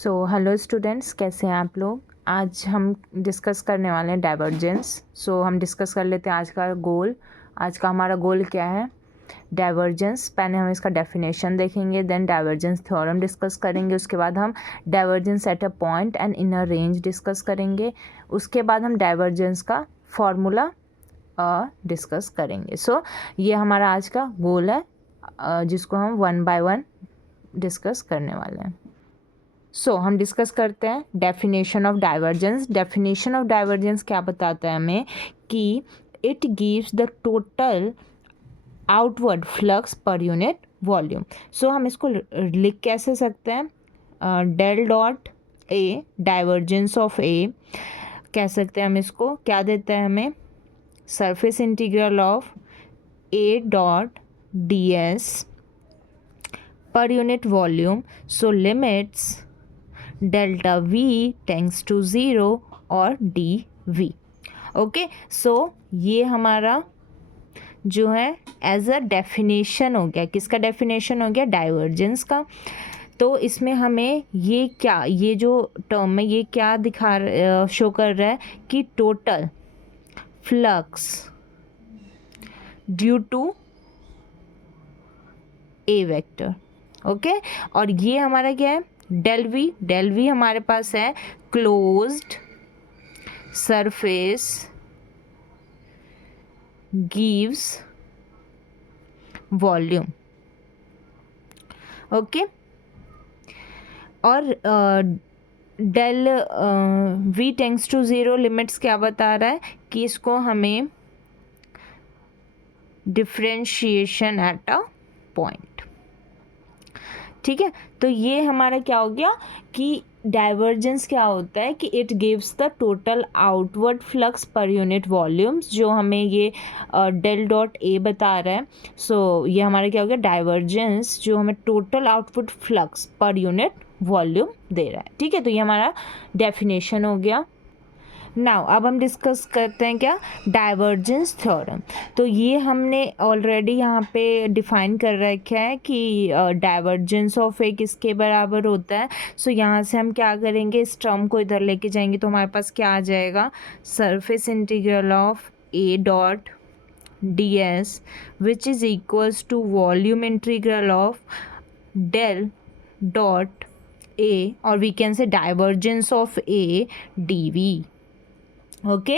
Hello students, कैसे हैं आप लोग। आज हम डिस्कस करने वाले हैं डाइवर्जेंस। हम डिस्कस कर लेते हैं आज का गोल। आज का हमारा गोल क्या है? डाइवर्जेंस। पहले हम इसका डेफिनेशन देखेंगे, देन डाइवर्जेंस थ्योरम डिस्कस करेंगे, उसके बाद हम divergence eight a point and in a range discuss करेंगे, उसके बाद हम डाइवर्जेंस का फॉर्मूला डिस्कस करेंगे। ये हमारा आज का गोल है, जिसको हम वन बाय वन डिस्कस करने वाले हैं। हम डिस्कस करते हैं definition of divergence. Definition of divergence क्या बताता है हमें कि it gives the total outward flux per unit volume. हम इसको लिख कैसे सकते हैं? Del dot A, divergence of A कह सकते हैं हम इसको। क्या देता है हमें? Surface integral of A dot d s per unit volume. Limits delta V tends to zero और डी वी। ओके, ये हमारा जो है एज अ डेफिनेशन हो गया। किसका डेफिनेशन हो गया? डाइवर्जेंस का। तो इसमें हमें ये जो टर्म है ये क्या शो कर रहा है कि total flux due to a vector. Okay, और ये हमारा क्या है? डेल वी हमारे पास है closed surface gives volume. Okay, और del V tends to zero limits क्या बता रहा है कि इसको हमें डिफरेंशिएशन एट अ पॉइंट। ठीक है, तो ये हमारा क्या हो गया कि डाइवर्जेंस क्या होता है कि it gives the total outward flux per unit volumes, जो हमें ये डेल डॉट ए बता रहा है। ये हमारा क्या हो गया? डाइवर्जेंस जो हमें total output flux per unit volume दे रहा है। ठीक है, तो ये हमारा डेफिनेशन हो गया। नाउ अब हम डिस्कस करते हैं क्या? Divergence theorem. तो ये हमने ऑलरेडी यहाँ पे डिफाइन कर रखा है कि डाइवर्जेंस ऑफ ए किसके बराबर होता है। यहाँ से हम क्या करेंगे? इस टर्म को इधर लेके जाएंगे तो हमारे पास क्या आ जाएगा? Surface integral of A dot d s which is equals to volume integral of del dot A, और we can say divergence of A d V. Okay,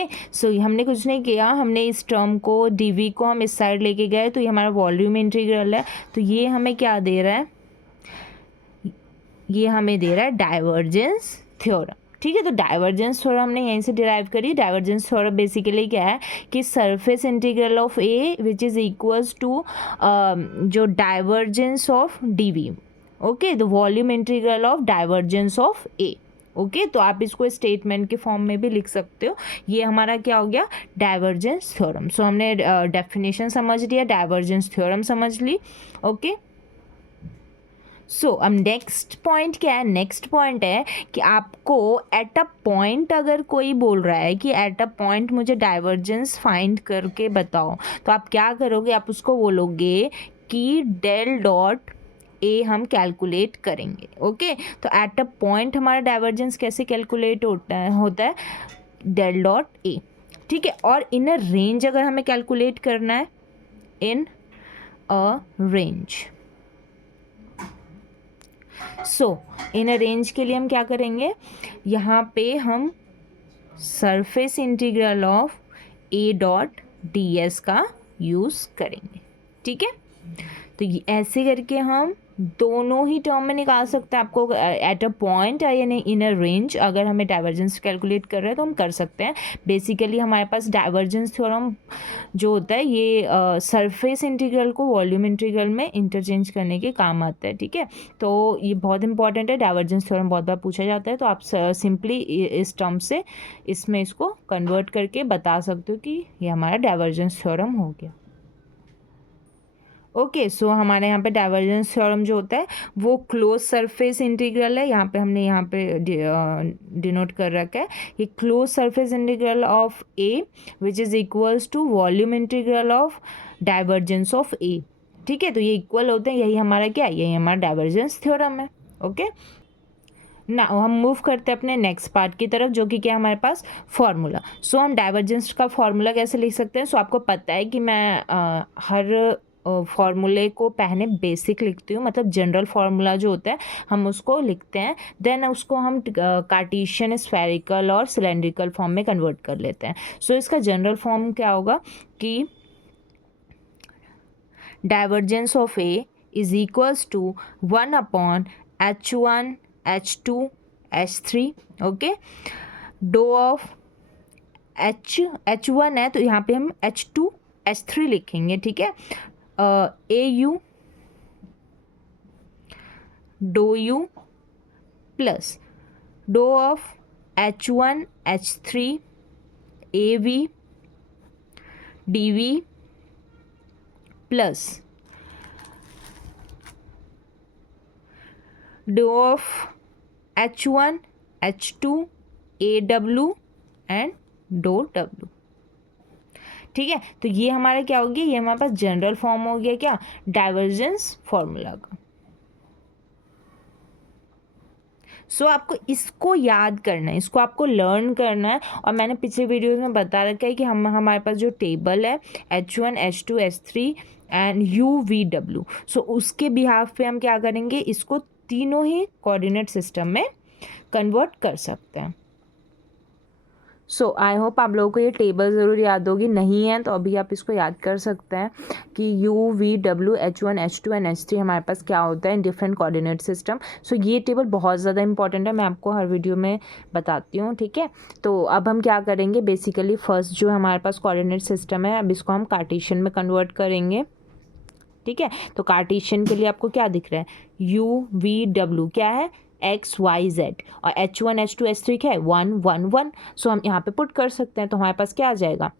हमने कुछ नहीं किया, हमने इस टर्म को dv को हम इस साइड लेके गए, तो ये हमारा वॉल्यूम इंटीग्रल है। तो ये हमें क्या दे रहा है? ये हमें दे रहा है डाइवर्जेंस थ्योरम। ठीक है, तो डाइवर्जेंस थ्योरम हमने यहीं से डिराइव करी। डाइवर्जेंस थ्योरम बेसिकली क्या है कि surface integral of A which is equals to जो divergence of dv। Okay, the volume integral of divergence of A. Okay, तो आप इसको स्टेटमेंट के फॉर्म में भी लिख सकते हो। ये हमारा क्या हो गया? Divergence theorem. हमने डेफिनेशन समझ लिया, डाइवर्जेंस थ्योरम समझ ली। ओके, अब नेक्स्ट पॉइंट क्या है? नेक्स्ट पॉइंट है कि आपको एट अ पॉइंट अगर कोई बोल रहा है कि एट अ पॉइंट मुझे डाइवर्जेंस फाइंड करके बताओ, तो आप क्या करोगे? आप उसको बोलोगे कि डेल डॉट ए हम कैलकुलेट करेंगे। ओके, तो एट अ पॉइंट हमारा डाइवर्जेंस कैसे कैलकुलेट होता है? Del dot A. ठीक है, और इन अ रेंज अगर हमें कैलकुलेट करना है, इन अ रेंज। इन अ रेंज के लिए हम क्या करेंगे? यहाँ पे हम surface integral of A dot d S का यूज़ करेंगे। ठीक है, तो ऐसे करके हम दोनों ही टर्म में निकाल सकते हैं। आपको एट अ पॉइंट यानी इन अ रेंज अगर हमें डाइवर्जेंस कैलकुलेट कर रहे हैं तो हम कर सकते हैं। बेसिकली हमारे पास डाइवर्जेंस थ्योरम जो होता है ये सरफेस इंटीग्रल को वॉल्यूम इंटीग्रल में इंटरचेंज करने के काम आता है। ठीक है, तो ये बहुत इंपॉर्टेंट है। डाइवर्जेंस थ्योरम बहुत बार पूछा जाता है, तो आप सिंपली इस टर्म से इसमें इसको कन्वर्ट करके बता सकते हो कि ये हमारा डाइवर्जेंस थ्योरम हो गया। ओके, हमारे यहाँ पे डाइवर्जेंस थ्योरम जो होता है वो क्लोज सरफेस इंटीग्रल है। यहाँ पे डिनोट कर रखा है ये close surface integral of A which is equals to volume integral of divergence of A. ठीक है, तो ये इक्वल होते हैं, यही हमारा क्या है? यही हमारा डाइवर्जेंस थ्योरम है। ओके, ना हम मूव करते हैं अपने नेक्स्ट पार्ट की तरफ, जो कि क्या है हमारे पास फार्मूला। सो हम डाइवर्जेंस का फार्मूला कैसे लिख सकते हैं। सो आपको पता है कि मैं हर फार्मूले को पहले बेसिक लिखती हूँ, मतलब जनरल फार्मूला जो होता है हम उसको लिखते हैं, देन उसको हम कार्टेशियन, स्फेरिकल और सिलेंड्रिकल फॉर्म में कन्वर्ट कर लेते हैं। सो इसका जनरल फॉर्म क्या होगा कि divergence of A is equals to 1/H1 H2 H3। Okay, डो ऑफ H1 है तो यहाँ पे हम H2 H3 लिखेंगे, ठीक है। AU डो यू प्लस डो of H1 H3 AV DV plus डो of H1 H2 AW and डो W। ठीक है, तो ये हमारा क्या हो गया, ये हमारे पास जनरल फॉर्म हो गया क्या, डाइवर्जेंस फॉर्मूला का। सो आपको इसको याद करना है, इसको आपको लर्न करना है। और मैंने पिछले वीडियोस में बता रखा है कि हमारे पास जो टेबल है H1 H2 H3 and UVW, सो उसके बिहाफ पे हम क्या करेंगे, इसको तीनों ही कोऑर्डिनेट सिस्टम में कन्वर्ट कर सकते हैं। सो आई होप आप लोगों को ये टेबल ज़रूर याद होगी, नहीं है तो अभी आप इसको याद कर सकते हैं कि UVW H1 H2 and H3 हमारे पास क्या होता है इन डिफरेंट कोऑर्डिनेट सिस्टम। सो ये टेबल बहुत ज़्यादा इंपॉर्टेंट है, मैं आपको हर वीडियो में बताती हूँ, ठीक है। तो अब हम क्या करेंगे, बेसिकली फर्स्ट जो हमारे पास कोऑर्डिनेट सिस्टम है, अब इसको हम कार्टेशियन में कन्वर्ट करेंगे, ठीक है। तो कार्टेशियन के लिए आपको क्या दिख रहा है, UVW क्या है, XYZ, और H1 H2 H3 क्या है, 1 1 1। सो हम यहाँ पे पुट कर सकते हैं, तो हमारे पास क्या आ जाएगा,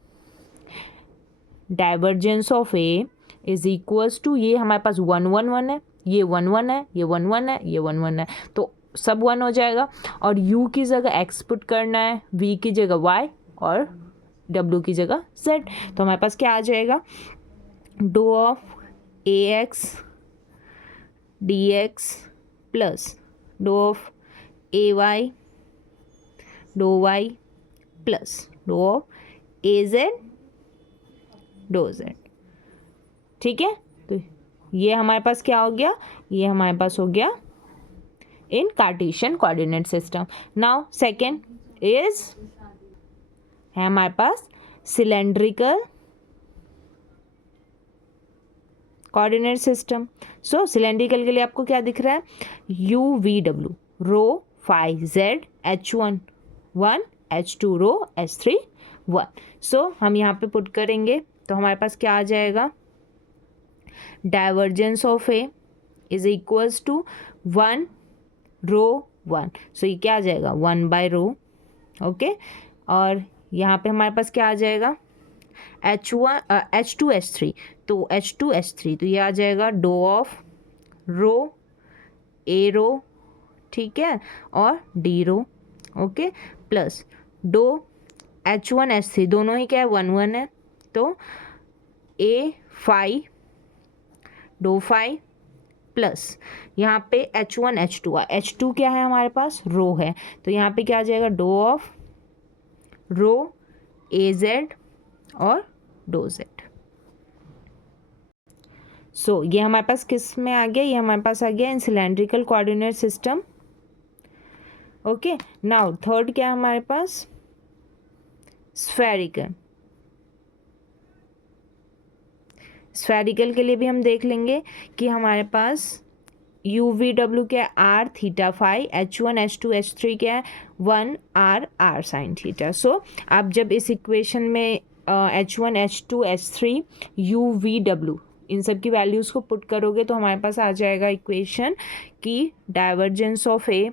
divergence of A is equals to, ये हमारे पास 1 1 1 है, ये 1 1 है, ये 1 1 है, ये 1 1 है, तो सब 1 हो जाएगा। और U की जगह X पुट करना है, V की जगह Y और W की जगह Z। तो हमारे पास क्या आ जाएगा, डो ऑफ AX DX प्लस डो ऑफ AY डो Y प्लस डो ऑफ AZ डो Z, ठीक है। तो ये हमारे पास क्या हो गया, ये हमारे पास हो गया in Cartesian coordinate system. Now second is है हमारे पास cylindrical coordinate system. So cylindrical के लिए आपको क्या दिख रहा है, UVW रो 5 Z H1 1 H2 रो H3 1। सो हम यहाँ पे पुट करेंगे तो हमारे पास क्या आ जाएगा, divergence of A is equals to 1 rho 1। So ये क्या आ जाएगा, 1 बाय रो, ओके। और यहाँ पे हमारे पास क्या आ जाएगा, H2 H3, तो H2 H3 तो ये आ जाएगा डो ऑफ रो A रो, ठीक है, और D रो, ओके, प्लस डो H1 H3 दोनों ही क्या है, 1 1 है, तो A5 डो 5 प्लस यहाँ पे H1 H2 H2 क्या है हमारे पास, रो है, तो यहाँ पे क्या आ जाएगा, डो ऑफ रो AZ और डो Z। सो ये हमारे पास किस में आ गया, ये हमारे पास आ गया in cylindrical coordinate system, okay. Now third क्या है हमारे पास, स्फेरिकल। स्फेरिकल के लिए भी हम देख लेंगे कि हमारे पास UVW क्या है, R theta phi, H1 H2 H3 क्या है, 1 R साइन थीटा। सो आप जब इस इक्वेशन में H1 H2 H3 UVW इन सब की वैल्यूज़ को पुट करोगे तो हमारे पास आ जाएगा इक्वेशन कि divergence of A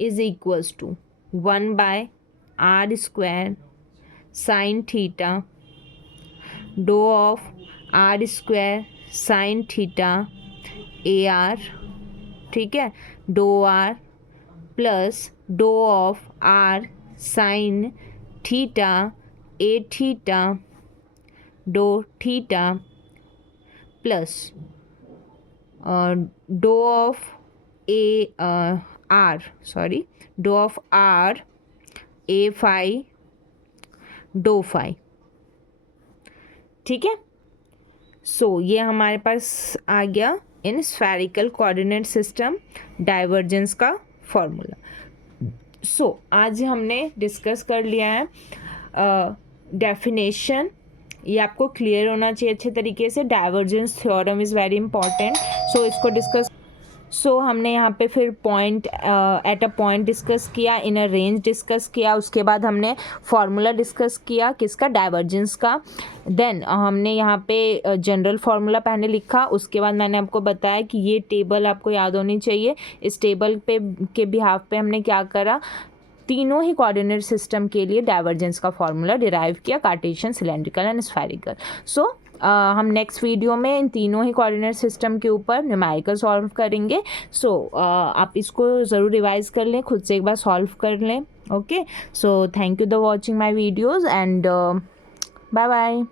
is equals to 1 by R square sine theta डो of R square sine theta AR, ठीक है, डो R प्लस डो of R sine theta A theta डो थीटा प्लस डो ऑफ डो ऑफ आर ए फाई डो phi, ठीक है। सो ये हमारे पास आ गया in spherical coordinate system divergence का फॉर्मूला। सो आज हमने डिस्कस कर लिया है डेफिनेशन, ये आपको क्लियर होना चाहिए अच्छे तरीके से। Divergence theorem is very important, so इसको डिस्कस। सो हमने यहाँ पे फिर point at a point discuss किया, इन अ रेंज डिस्कस किया, उसके बाद हमने फार्मूला डिस्कस किया किसका, डाइवर्जेंस का। देन हमने यहाँ पे जनरल फार्मूला पहले लिखा, उसके बाद मैंने आपको बताया कि ये टेबल आपको याद होनी चाहिए। इस टेबल पे के बिहाफ पे हमने क्या करा, तीनों ही कोऑर्डिनेट सिस्टम के लिए डाइवर्जेंस का फार्मूला डिराइव किया, कार्टेशियन, सिलेंड्रिकल एंड स्फेरिकल। सो हम नेक्स्ट वीडियो में इन तीनों ही कोऑर्डिनेट सिस्टम के ऊपर न्यूमेरिकल सॉल्व करेंगे। सो आप इसको ज़रूर रिवाइज कर लें, खुद से एक बार सॉल्व कर लें। Okay, so thank you the watching my videos and bye bye.